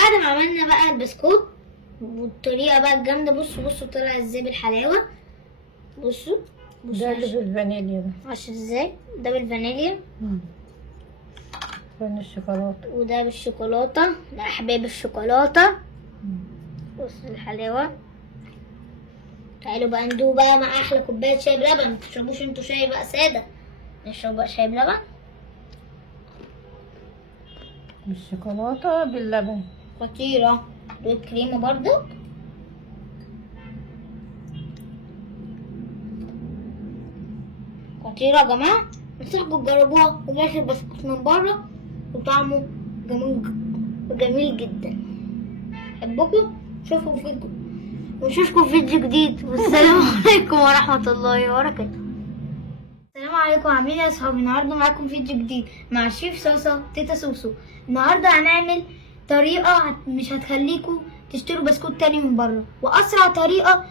بعد ما عملنا بقى البسكوت والطريقه بقى الجامده، بصوا طلع ازاي بالحلاوه. بصوا ده اللي بالفانيليا ده. عشان ازاي ده بالفانيليا فن الشوكولاته، وده بالشوكولاته لاحباب الشوكولاته. بصوا الحلاوه. تعالوا بقى ندوق بقى مع احلى كوبايه شاي بلبن. متشربوش انتوا شاي بقى ساده، نشرب بقى شاي بلبن. بالشوكولاته باللبن خطيره. دوت كريمه برضو. خطيره يا جماعه، انصحكم تجربوها. وجايش البسكوت من بره وطعمه جميل جدا. بحبكم. ونشوفكم في فيديو جديد، والسلام عليكم ورحمه الله وبركاته. السلام عليكم، عاملين ايه يا صحابي؟ النهارده معاكم فيديو جديد مع شيف صوصه تيتا سوسو. النهارده هنعمل طريقه مش هتخليكم تشتروا بسكوت تاني من بره، واسرع طريقه.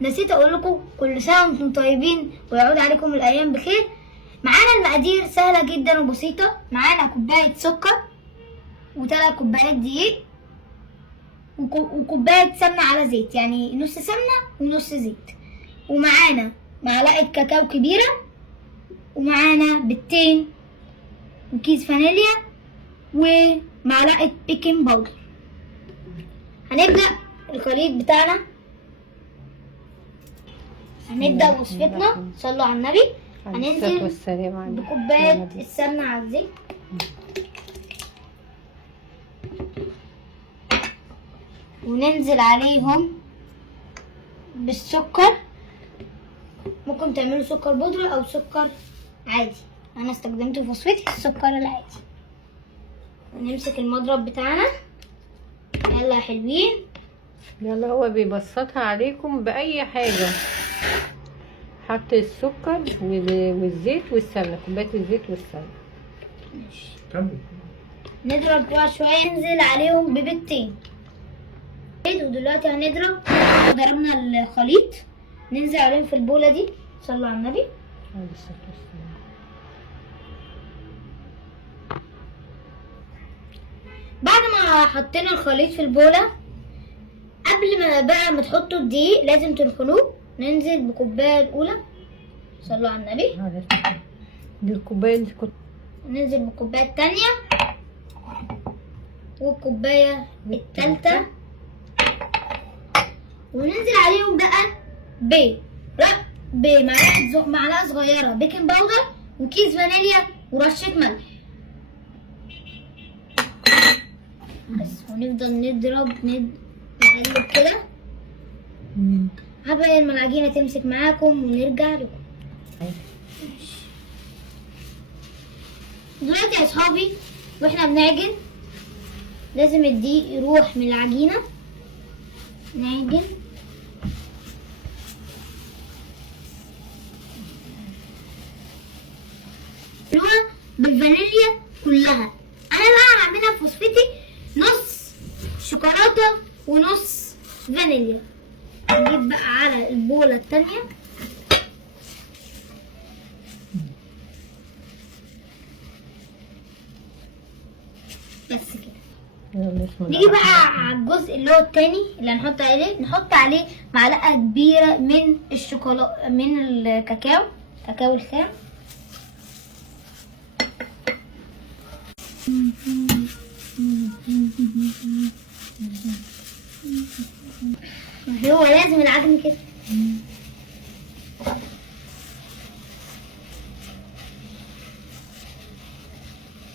نسيت اقول لكم كل سنه وانتم طيبين ويعود عليكم الايام بخير. معانا المقادير سهله جدا وبسيطه. معانا كوبايه سكر و3 كوبايات دقيق وكوبايه سمنه على زيت، يعني نص سمنه ونص زيت. ومعانا معلقه كاكاو كبيره، ومعانا بيضتين وكيس فانيليا ومعلقه بيكنج باودر. هنبدا الخليط بتاعنا. هنبدا وصفتنا. صلوا على النبي. هننزل بكوبايه السمنه على الزيت، وننزل عليهم بالسكر. ممكن تعملوا سكر بودرة او سكر عادي، انا استخدمت في وصفتي السكر العادي. نمسك المضرب بتاعنا. يلا يا حلوين، يلا. هو بيبسطها عليكم بأي حاجة. حط السكر والزيت والسمنة، كوباية الزيت والسمنة. ماشي. نضرب بقى شوية. ننزل عليهم ببيضتين. ودلوقتي هنضرب. ضربنا الخليط، ننزل عليهم في البولة دي. صلوا على النبي. بعد ما حطينا الخليط في البولة، قبل ما تحطوا الدقيق لازم تنخنوه. ننزل بالكوباية الأولى. صلوا على النبي. دي الكوباية اللي كنت. ننزل بالكوباية التانية والكوباية التالتة، وننزل عليهم بقى بمعلقة صغيرة بيكنج باودر وكيس فانيليا ورشة ملح بس. ونفضل نقلب كده عبال ما العجينة تمسك معاكم ونرجع لكم. دلوقتي يا صحابي واحنا بنعجن لازم الدقيق يروح من العجينة. نعجن بالفانيليا كلها. انا بقى هعملها في وصفتي نص شوكولاتة ونص فانيليا. نجيب بقى على البولة التانية. بس كده. نيجي بقى على الجزء اللي هو التاني اللي هنحط عليه. نحط عليه معلقة كبيرة من الشوكولاتة، من الكاكاو الخام. هو لازم العجن كده.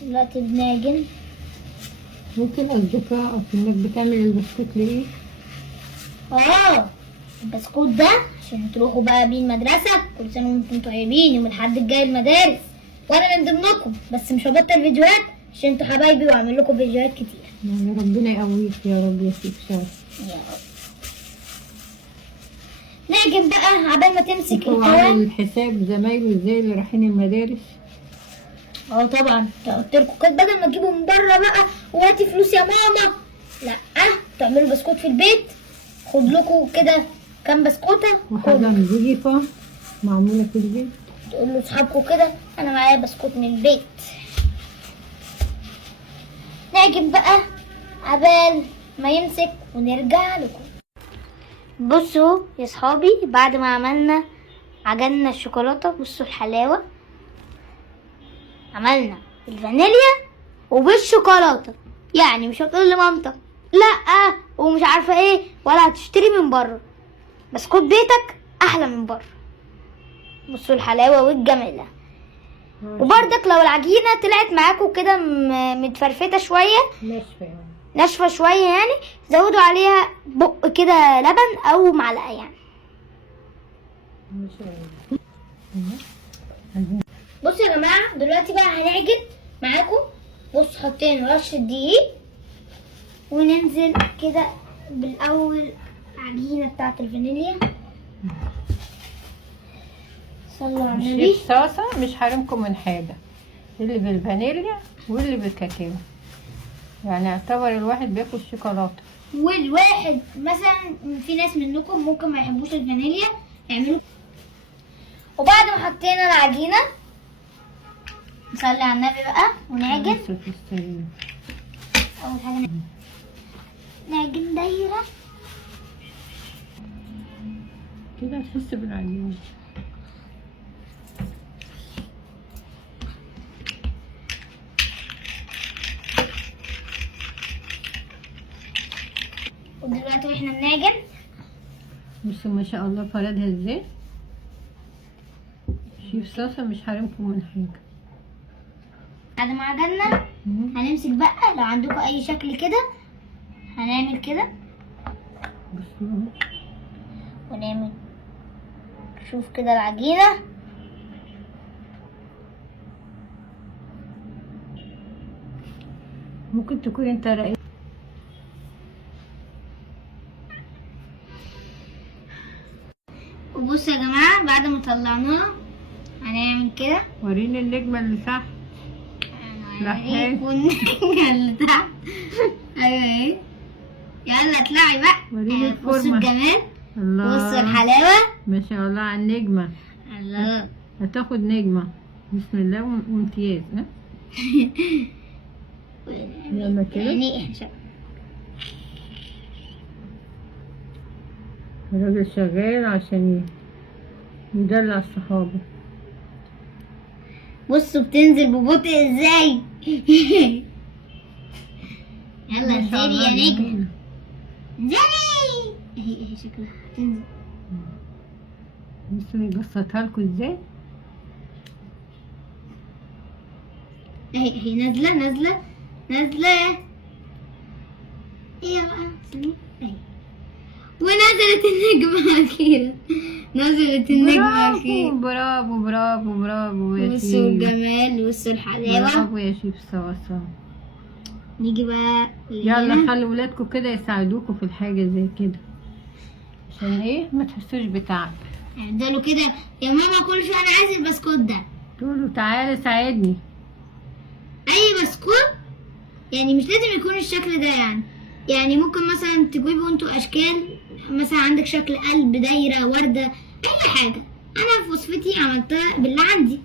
دلوقتي بنعجن. ممكن أصدقاء إنك بتعمل البسكوت لإيه؟ البسكوت ده عشان تروحوا بقى بيه المدرسة. كل سنة وانتم طيبين، يوم الأحد الجاي المدارس، وأنا من ضمنكم. بس مش هبطل فيديوهات عشان انتوا حبايبي وأعمل لكم فيديوهات كتير. يا ربنا يقويك يا رب يا سيدي. يا رب. نعجن بقى عبال ما تمسك الكوان. الحساب زمايله ازاي اللي رايحين المدارس. طبعا قلت لكم كده، بدل ما تجيبوا من بره بقى وهاتي فلوس يا ماما، لا تعملوا بسكوت في البيت. خد لكم كده كام بسكوته وحاجه نظيفه معموله في البيت. تقولوا لاصحابكم كده انا معايا بسكوت من البيت. نعجن بقى عبال ما يمسك ونرجع لكم. بصوا يا صحابي، بعد ما عجننا الشوكولاتة، بصوا الحلاوة. عملنا الفانيليا وبالشوكولاتة، يعني مش هتقول لمامتك لا ومش عارفة ايه، ولا هتشتري من بره. بسكوت بيتك احلى من بره. بصوا الحلاوة والجمال. وبرضك لو العجينة طلعت معاكم كده متفرفتة شوية، ناشفة شوية يعني، زودوا عليها بق كده لبن او معلقة يعني. بصوا يا جماعة، دلوقتي بقى هنعجن معاكم. بص، حطينا رشة دقيق، وننزل كده بالاول العجينة بتاعت الفانيليا. صلوا على النبي. الصلصة مش حارمكم من حاجة، اللي بالفانيليا واللي بالكاكاو، يعني يعتبر الواحد بياكل شوكولاتة. والواحد مثلا، في ناس منكم ممكن ما يحبوش الفانيليا يعملوا. وبعد ما حطينا العجينة، نصلي على النبي بقى ونعجن. اول حاجة نعجن دايرة كده، تحس بالعجينة. ودلوقتي واحنا بنعجن، بصوا ما شاء الله فردها ازاي. شيف صلصة مش حارمكم من حاجة. بعد ما عجننا هنمسك بقى، لو عندكم اي شكل كده هنعمل كده. بصوا ونعمل، شوف كده العجينة. ممكن تكون انت رأيت. وبصوا يا جماعة، بعد ما طلعناها هنعمل كده. وريني النجمة اللي تحت. والنجمة اللي تحت. ايوه ايه، يلا اطلعي بقى. وريني بصوا الفورمة. الجمال، الله، بصوا الحلاوة. ما شاء الله على النجمة. الله. هتاخد نجمة بسم الله وامتياز. ها يلا كده. يعني الراجل شغال عشان يدلع الصحابة. بصوا بتنزل ببطء ازاي. يلا ما شاء انزلي الله يا نجم، جميلة. انزلي. هي شكلها تنزل. بصوا يبسطها لكم ازاي. هي نازلة نازلة نازلة. هي بقى اهي، ونزلت النجمة أخيرا. نزلت النجمة أخيرا. برافو برافو برافو يا بصوا شيف. الجمال، بصوا الحلاوة. برافو يا شيف صوصة. نيجي بقى يلا خلوا ولادكم كده يساعدوكوا في الحاجة زي كده، عشان ايه ما تحسوش بتعب. اعدلوا كده يا ماما، كل شوية أنا عايز البسكوت ده. تقولوا تعالى ساعدني. أي بسكوت، يعني مش لازم يكون الشكل ده يعني ممكن مثلا تجيبوا انتوا أشكال، مثلا عندك شكل قلب، دايرة، وردة، أي حاجة. أنا في وصفتي عملتها باللي عندي.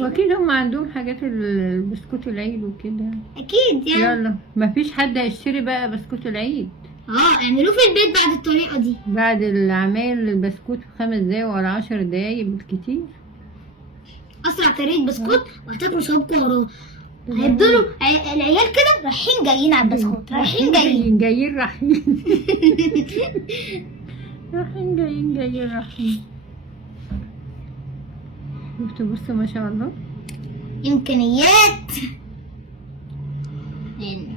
واكيد هم عندهم حاجات البسكوت العيد وكده. أكيد يعني. يلا مفيش حد هيشتري بقى بسكوت العيد. اعملوه في البيت بعد الطريقة دي. بعد العمايل البسكوت في 5 دقايق ولا 10 دقايق بالكتير. أسرع طريقة بسكوت، وهتاكلوا صحابكم وراه. هيفضلوا العيال كده رايحين جايين على البسكوت، رايحين جايين. جايين رايحين. رايحين جايين رايحين. شفتوا بصوا ما شاء الله إمكانيات.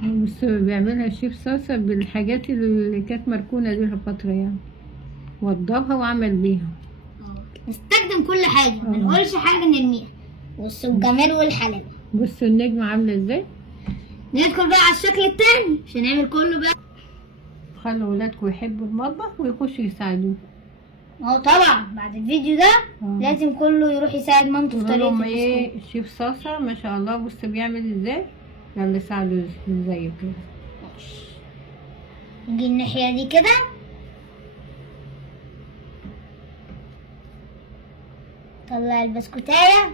بصوا بيعملها الشيف صلصة بالحاجات اللي كانت مركونة دي فترة يعني، وضبها وعمل بيها. نستخدم كل حاجة، ما نقولش حاجة نرميها. بصوا الجمال والحلاوة. بصوا النجمة عاملة ازاي. ندخل بقى على الشكل التاني عشان نعمل كله بقى. خلوا ولادكم يحبوا المطبخ ويخشوا يساعدوه. طبعا بعد الفيديو ده لازم كله يروح يساعد مامته في طريقة البسكوت. ايه الشيف صلصة ما شاء الله، بصوا بيعمل ازاي. يلا ساعدوا زيه كده. نيجي الناحية دي كده. طلع البسكوتاية.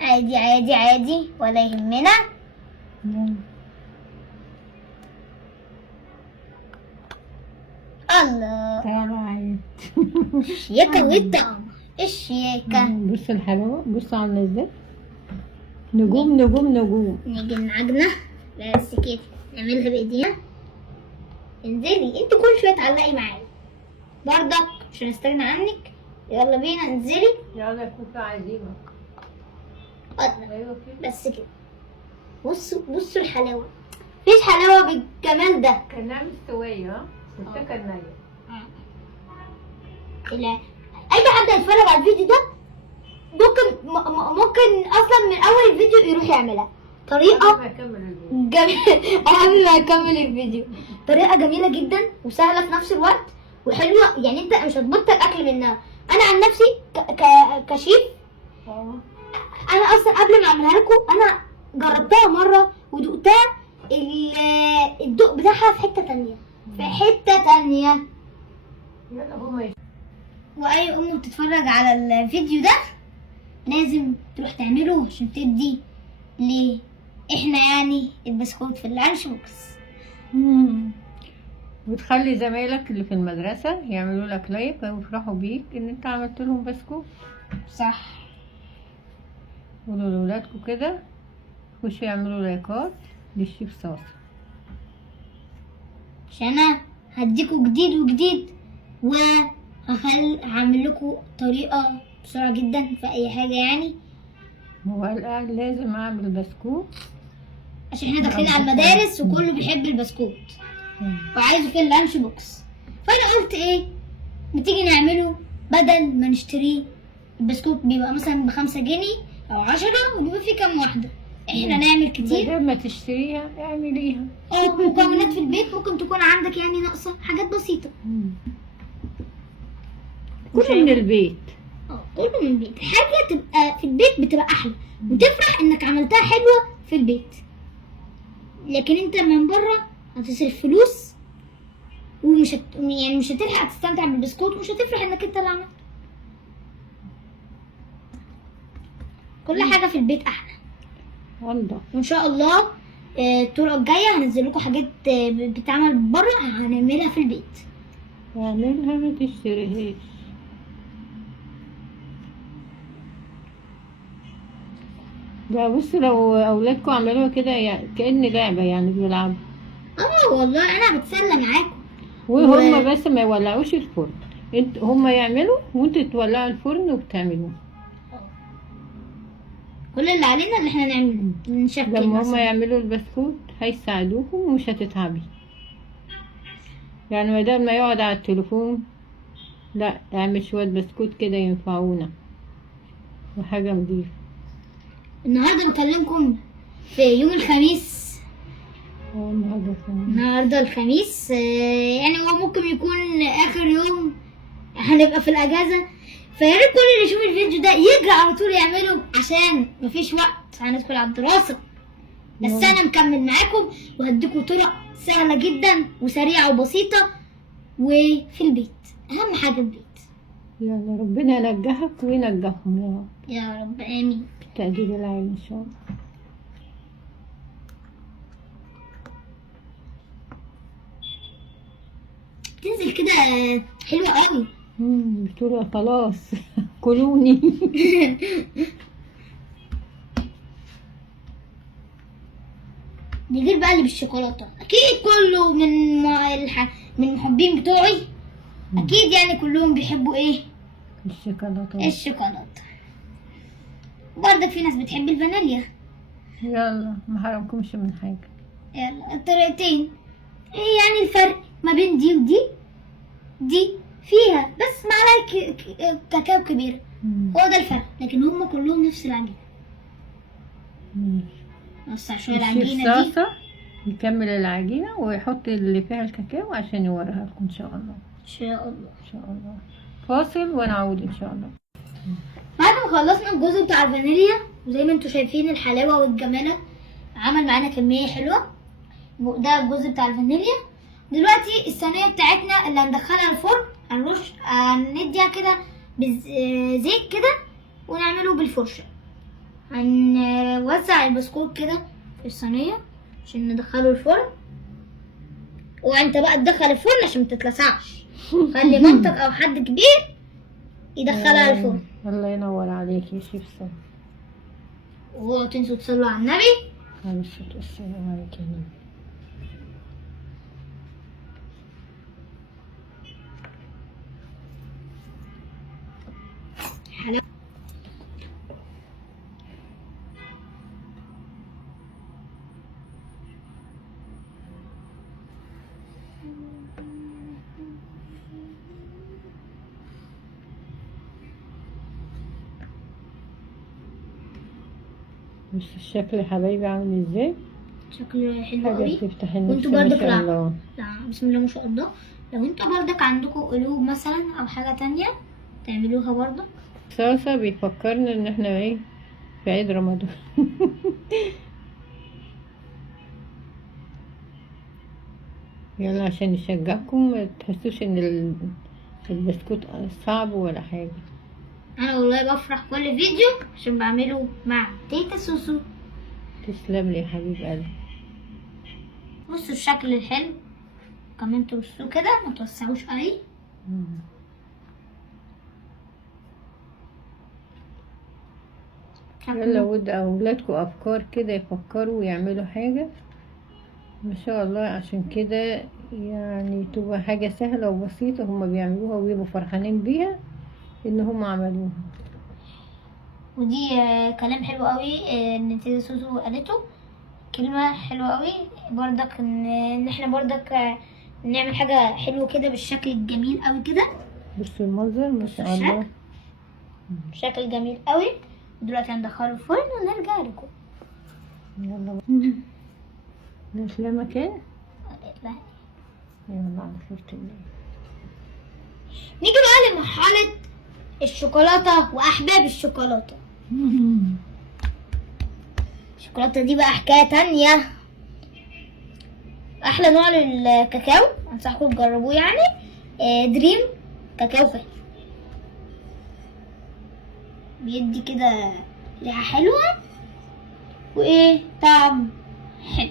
عادي عادي عادي ولا يهمنا. الله، تعالى عيد. شياكة والطعم، الشياكة. بص الحلاوة، بص عاملة ازاي، نجوم نجوم نجوم. نيجي العجنة بس كده نعملها بايدينا. انزلي انت كل شوية تعلقي معايا برضك مش هنستغنى عنك. يلا بينا انزلي. يلا كنت عايزينك. ايوه بس كده. بصوا الحلاوة، مفيش حلاوة بالجمال ده. كانها مستوية ها؟ تفتكر نية. لا، اي حد هيتفرج على الفيديو ده ممكن اصلا من اول الفيديو يروح يعملها. طريقة قبل ما يكمل الفيديو. طريقة جميلة جدا وسهلة في نفس الوقت وحلوة، يعني انت مش هتبطل اكل منها. انا عن نفسي كشيف، انا اصلا قبل ما اعملها لكم انا جربتها مرة ودقتها. الدوق بتاعها في حتة تانية، في حتة تانية. واي ام بتتفرج على الفيديو ده لازم تروح تعمله عشان تدي ليه احنا يعني البسكوت في اللانش بوكس. وتخلي زمايلك اللي في المدرسة يعملوا لك لايك ويفرحوا بيك ان انت عملت لهم بسكوت. صح. قولوا لولادكم كده خشوا يعملوا لايكات للشيف صاصة، عشان انا هديكوا جديد وجديد وهعمل لكم طريقة بسرعة جدا في اي حاجة يعني. هو قال لازم اعمل بسكوت عشان احنا داخلين على المدارس وكله بيحب البسكوت وعايزه في اللانش بوكس. فانا قلت ايه، ما تيجي نعمله بدل ما نشتريه. البسكوت بيبقى مثلا ب5 جنيه او 10 وبيبقى فيه كام واحدة، احنا نعمل كتير. بدل ما تشتريها اعمليها. مكونات في البيت ممكن تكون عندك يعني ناقصة حاجات بسيطة. كله من البيت. كله من البيت. حاجة تبقى في البيت بتبقى احلى وتفرح انك عملتها حلوة في البيت. لكن انت من بره هتصرف فلوس ومش يعني مش هتلحق تستمتع بالبسكوت ومش هتفرح انك انت اللي عملت. كل حاجة في البيت احلى. الله. وان شاء الله الطرق الجاية هنزل لكم حاجات بتتعمل بره هنعملها في البيت. اعملها ما تشتريهاش. ده بص لو اولادكم عملوها كده يعني كأن لعبة يعني بيلعبوا. والله انا بتسلى معاكم. وهم بس ما يولعوش الفرن، هم يعملوا وانتوا تولعوا الفرن وبتعملوه. كل اللي علينا ان احنا نعمل نشكل. لما هم يعملوا البسكوت هيساعدوكم ومش هتتعبي. يعني بدل ما يقعد على التليفون لا اعمل شوية بسكوت كده ينفعونا وحاجة نضيفة. النهارده بكلمكم في يوم الخميس. النهارده الخميس يعني هو ممكن يكون اخر يوم هنبقى في الاجازه. فيا ريت كل اللي يشوف الفيديو ده يجري على طول يعمله عشان مفيش وقت هندخل على الدراسه. بس انا مكمل معاكم وهديكم طرق سهله جدا وسريعه وبسيطه وفي البيت. اهم حاجه البيت. يلا ربنا ينجحك وينجحهم يا رب. يا رب امين. تقدير العلم ان شاء الله. تنزل كده حلوه قوي. بتقول خلاص كلوني. نجيب بقى اللي بالشوكولاته. اكيد كله من المحبين بتوعي اكيد يعني كلهم بيحبوا ايه؟ الشوكولاته. برضك في ناس بتحب الفانيليا. يلا ما حرمكمش من حاجه. يلا الطريقتين يعني الفرق ما بين دي ودي، دي فيها بس معلقه كاكاو كبيره. هو ده الفرق، لكن هم كلهم نفس العجينه. نوسع شويه العجينه دي. يكمل العجينه ويحط اللي فيها الكاكاو عشان يوريها لكم ان شاء الله. ان شاء الله. ان شاء الله. فاصل ونعود ان شاء الله. بعد ما خلصنا الجزء بتاع الفانيليا وزي ما انتوا شايفين الحلاوه والجماله عمل معانا كميه حلوه. ده الجزء بتاع الفانيليا. دلوقتي الصينيه بتاعتنا اللي هندخلها الفرن هنديها كده بزيت كده ونعمله بالفرشه. هنوزع البسكوت كده في الصينية عشان ندخله الفرن. وانت بقى تدخل الفرن عشان متتلسعش. خلي مامتك او حد كبير يدخلها الفرن. الله ينور عليك يا شيف. ولا تنسوا تصلوا على النبي. عليه الصلاة والسلام عليك يا نبي. حلو. بص الشكل يا حبايبي عامل ازاي. شكله حلو حاجة قوي. تفتح النفس وانتوا ما برضك شاء الله. لا بسم الله ما شاء الله. لو انتوا برضك عندكم قلوب مثلا او حاجة تانية تعملوها برضك. صلصة بيفكرنا ان احنا ايه في عيد رمضان. يلا عشان نشجعكم ما تحسوش ان البسكوت صعب ولا حاجة. انا والله بفرح كل فيديو عشان بعمله مع تيتا سوسو. تسلم لي يا حبيب قلبي. بصوا الشكل الحلو. كمان ترصوه كده ما توسعوش قوي. يلا ود اولادكم افكار كده يفكروا ويعملوا حاجة ما شاء الله، عشان كده يعني تبقى حاجة سهلة وبسيطة هما بيعملوها ويبقوا فرحانين بيها ان هما عملوها. ودي كلام حلو قوي ان تيتا سوسو قالته. كلمة حلوة قوي برضك ان احنا برضك نعمل حاجة حلوة كده بالشكل الجميل قوي كده. بصوا المنظر ما شاء الله. شكل جميل قوي. دلوقتي هندخله الفرن ونرجع لكم. يلا ناس لا مكان. لا. يلا على خيرة الله. نيجي بقى لمرحلة الشوكولاتة وأحباب الشوكولاتة. الشوكولاتة دي بقى حكاية تانية. أحلى نوع للكاكاو أنصحكم تجربوه يعني دريم كاكاو فاتح. بيدي كده ريحة حلوة وإيه طعم حلو.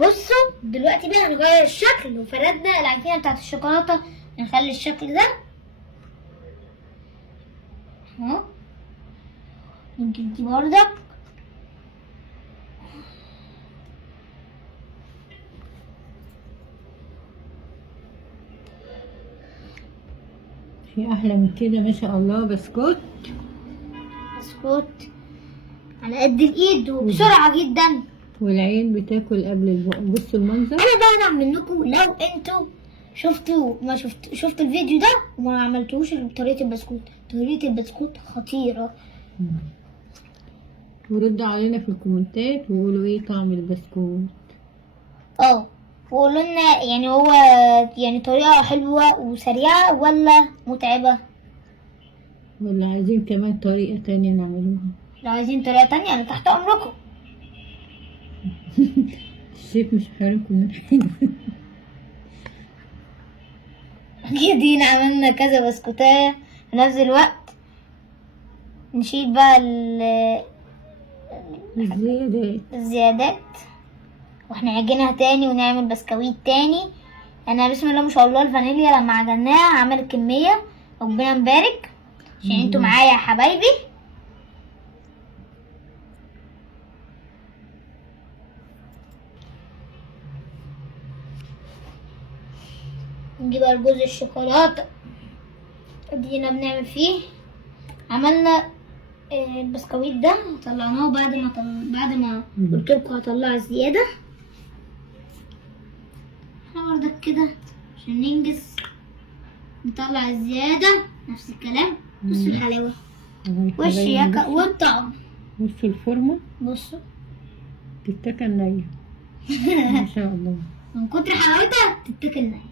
بصوا دلوقتي بقى هنغير الشكل وفردنا العجينة بتاعت الشوكولاتة. نخلي الشكل ده اهو. نجيب دي بردك. في احلى من كده ما شاء الله. بسكوت على قد الايد وبسرعة جدا والعين بتاكل قبل البق. بصوا المنظر. انا بقى اعمل منكم لو انتوا شفتوا الفيديو ده وما عملتوش بطريقة البسكوت. طريقة البسكوت خطيرة. وردوا علينا في الكومنتات وقولوا ايه طعم البسكوت. وقولوا لنا يعني هو يعني طريقة حلوة وسريعة ولا متعبة، ولا عايزين كمان طريقة تانية نعملوها. لو عايزين طريقة تانية انا تحت امركم. الشيف مش هيحرمكم من حاجة. جدينا عملنا كذا بسكوتاية في نفس الوقت. نشيل بقى الزيادات واحنا عجنها تاني ونعمل بسكويت تاني. انا بسم الله ما شاء الله الفانيليا لما عجناها عملت كمية ربنا مبارك عشان انتوا معايا يا حبايبي. نجيب جزء الشوكولاتة ادينا بنعمل فيه. عملنا البسكويت ده طلعناه بعد ما قلت لكم هطلع الزيادة. احنا برضك كده عشان ننجز نطلع الزيادة نفس الكلام. بصوا الحلاوة وش ياكا والطعم. بصوا الفورمة. بصوا تتاكل نية. ما شاء الله. من كتر حلاوتها تتاكل نية.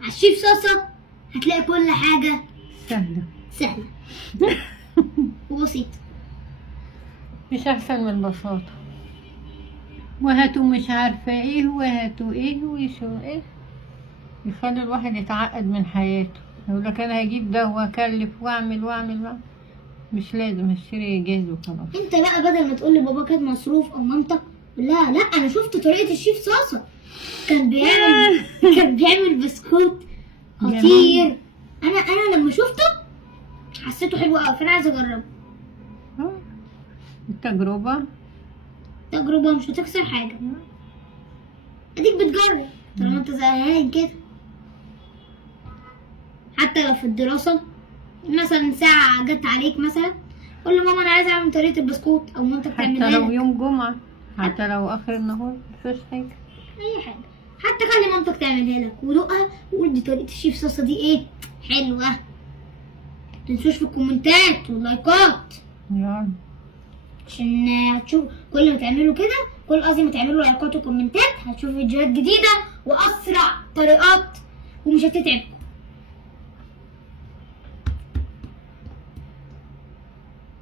على الشيف صوصة هتلاقي كل حاجة سهلة وبسيطة. مش احسن من البساطة. وهاتوا مش عارفة ايه وهاتوا ايه ويشو ايه. يخلي الواحد يتعقد من حياته، يقول لك انا هجيب ده واكلف واعمل. مش لازم اشتري جاهز وخلاص. انت بقى بدل ما تقول لبابا كانت مصروف او مامتك، قول لها لا انا شفت طريقه الشيف صاصه كان بيعمل بسكوت خطير. انا لما شفته حسيته حلو قوي، فانا عايزه اجربه. التجربة تجربه مش هتخسر حاجه، اديك بتجرب طالما انت زهقان كده. حتى لو في الدراسه مثلا ساعه جت عليك مثلا، قول لماما انا عايزه اعمل طريقه البسكوت، او مامتك تعملها حتى لو لك. يوم جمعة، حتى لو اخر النهار مفيش حاجة. اي حاجه، حتى خلي مامتك تعملها لك ودوقها وقول دي طريقه الشيف صاصه دي ايه حلوه. متنسوش في الكومنتات واللايكات، يلا عشان هتشوف كل ما تعملوا كده، كل قصدي ما تعملوا لايكات وكومنتات هتشوف فيديوهات جديده واسرع طريقات ومش هتتعب.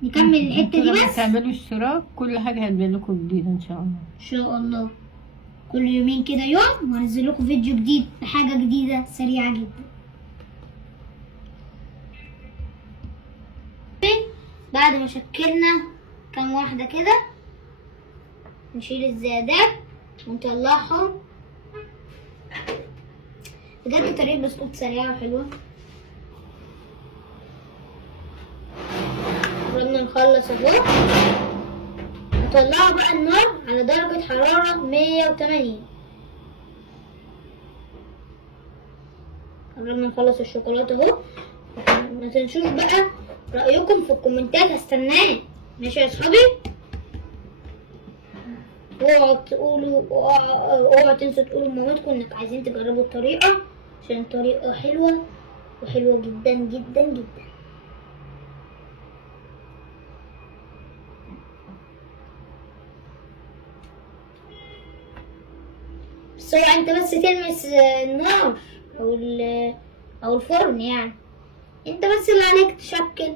نكمل الحته دي لما بس تعملوا اشتراك كل حاجة هتبان لكم جديدة ان شاء الله. ان شاء الله. كل يومين كده يوم وهنزل لكم فيديو جديد بحاجه جديده سريعه جدا. بعد ما شكلنا كام واحدة كده نشيل الزيادات ونطلعهم. بجد طريقة بسكوت سريعة وحلوة. قربنا نخلص اهو، نطلعه بقى النار على درجة حرارة 180. قربنا نخلص الشوكولاتة اهو. ما تنسوش بقى رأيكم في الكومنتات، هستناه. ماشي يا صحابي؟ اوعوا تنسوا تقولوا لمامتكم انك عايزين تجربوا الطريقة، عشان الطريقة حلوة وحلوة جدا جدا جدا. بس هو انت بس تلمس النار او الفرن يعني. انت بس اللي عليك تشكل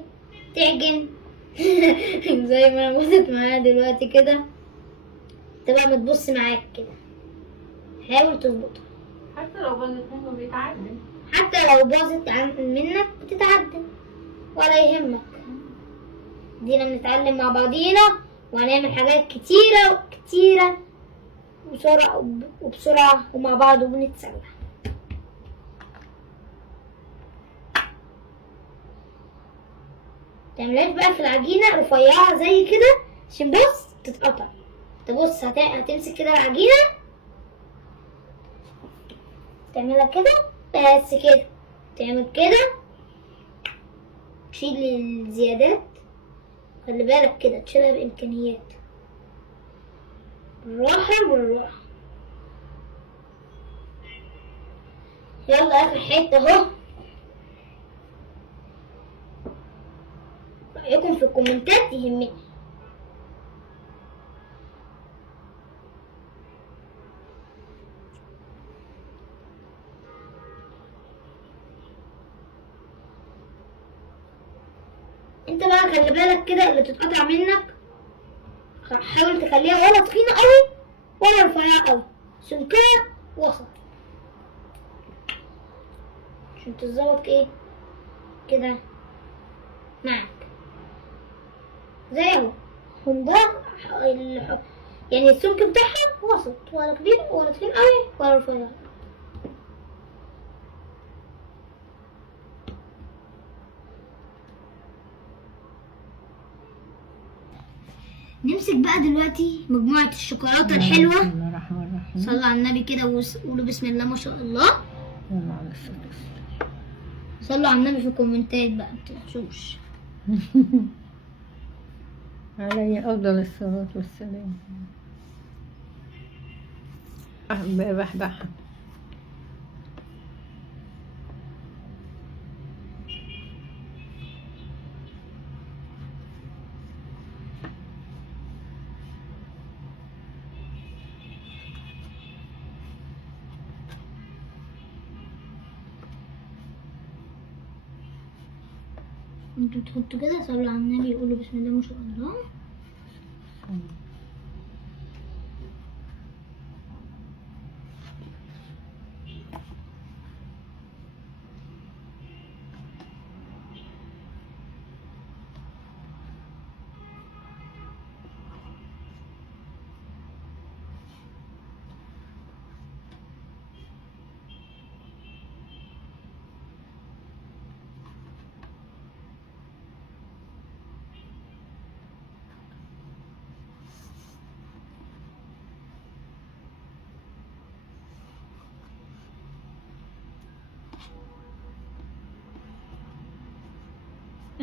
تعجن زي ما انا بصت معايا دلوقتي كده. انت بقى بتبص معاك كده، حاول تظبطها. حتى لو باظت منه بيتعدل. حتى لو باظت منك بتتعدل ولا يهمك. دينا بنتعلم مع بعضينا وهنعمل حاجات كتيرة وبسرعة ومع بعض وبنتسلى. متعملهاش بقى في العجينة رفيعة زي كده عشان بص تتقطع. تبص هتمسك كده العجينة تعملها كده بس كده، تعمل كده تشيل الزيادات. خلي بالك كده تشيلها بإمكانيات، بالراحة. يلا آخر حتة اهو. رأيكم في الكومنتات يهمني. انت بقى خلي بالك كده اللي تتقطع منك حاول تخليها ولا تخينة قوي ولا رفيعة قوي، سمكية وسط عشان تتظبط ايه كده معاك. زي اهو ده يعني السمك بتاعها وسط، ولا كبير ولا تخين قوي ولا رفيع. نمسك بقى دلوقتي مجموعة الشوكولاتة الحلوة. بسم الله الرحمن الرحيم. صلوا على النبي كده وقولوا بسم الله ما شاء الله. يلا على الصلاة والسلام. صلوا على النبي في الكومنتات بقى متنسوش. علي أفضل الصلاة والسلام. بحبحها. انتوا تحطوا كده صلوا على النبي يقولوا بسم الله ما شاء الله.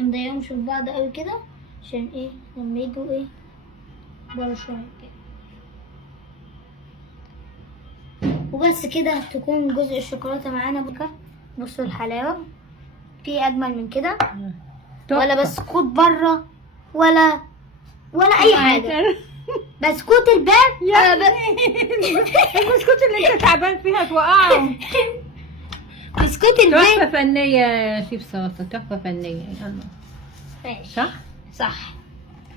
نضايقهمش في بعض قوي كده عشان ايه لما يجوا ايه برا شوية كده. وبس كده تكون جزء الشوكولاتة معانا بكرة. بصوا الحلاوة، في أجمل من كده ولا بسكوت بره ولا أي حاجة. بسكوت الباب يا البسكوت اللي انت تعبان فيها توقعه. بسكوت الباب تحفة فنية يا شيف صوصة، تحفة فنية. يلا ماشي صح.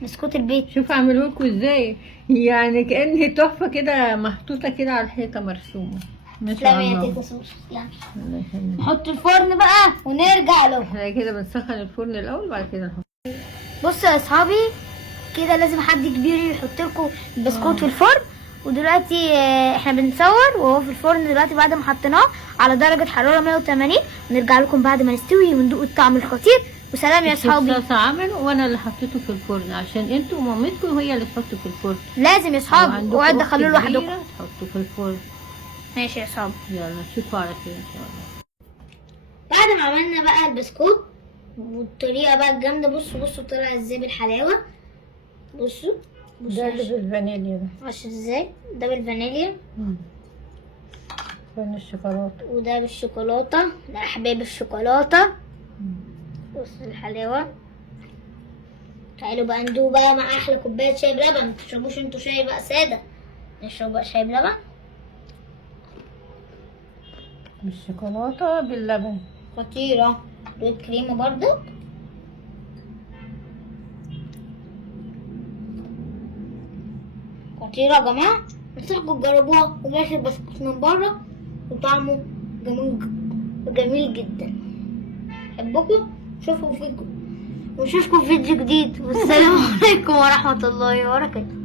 بسكوت البيت. شوف اعمله لكم ازاي، يعني كأن تحفة كده محطوطة كده على الحيطة مرسومة. ما شاء لا يا الله. تيتا سوسو لا. الله يخليك. نحط الفرن بقى ونرجع له. احنا كده بنسخن الفرن الأول بعد كده نحط. بصوا يا اصحابي كده لازم حد كبير يحط لكم البسكوت في الفرن. ودلوقتي احنا بنصور وهو في الفرن دلوقتي بعد ما حطيناه على درجة حرارة 180. ونرجع لكم بعد ما نستوي وندوق الطعم الخطير. وسلام يا اصحابي. الصوص عمله وانا اللي حطيته في الفرن عشان انتوا ومامتكم هي اللي تحطوا في الفرن. لازم يا اصحابي اوعوا تدخلوه لوحدكم. تحطوا في الفرن. ماشي يا اصحابي. يلا نشوفوا على خير ان شاء الله. بعد ما عملنا بقى البسكوت والطريقة بقى الجامدة، بصوا طلع ازاي بالحلاوة. بصوا ده اللي بالفانيليا ده. عشان ازاي ده بالفانيليا فن الشوكولاتة. وده بالشوكولاتة. ده احباب الشوكولاتة. بصوا الحلاوة. تعالوا بقى ندوق بقى مع احلى كوباية شاي بلبن. متشربوش انتوا شاي بقى سادة، نشرب بقى شاي بلبن. بالشوكولاتة باللبن خطيرة. دوت كريمة برضو. خطيرة يا جماعة، انصحكم تجربوها. وبلاش البسكوت من بره وطعمه جميل جدا. بحبكم. ونشوفكم في فيديو جديد. والسلام عليكم ورحمة الله وبركاته.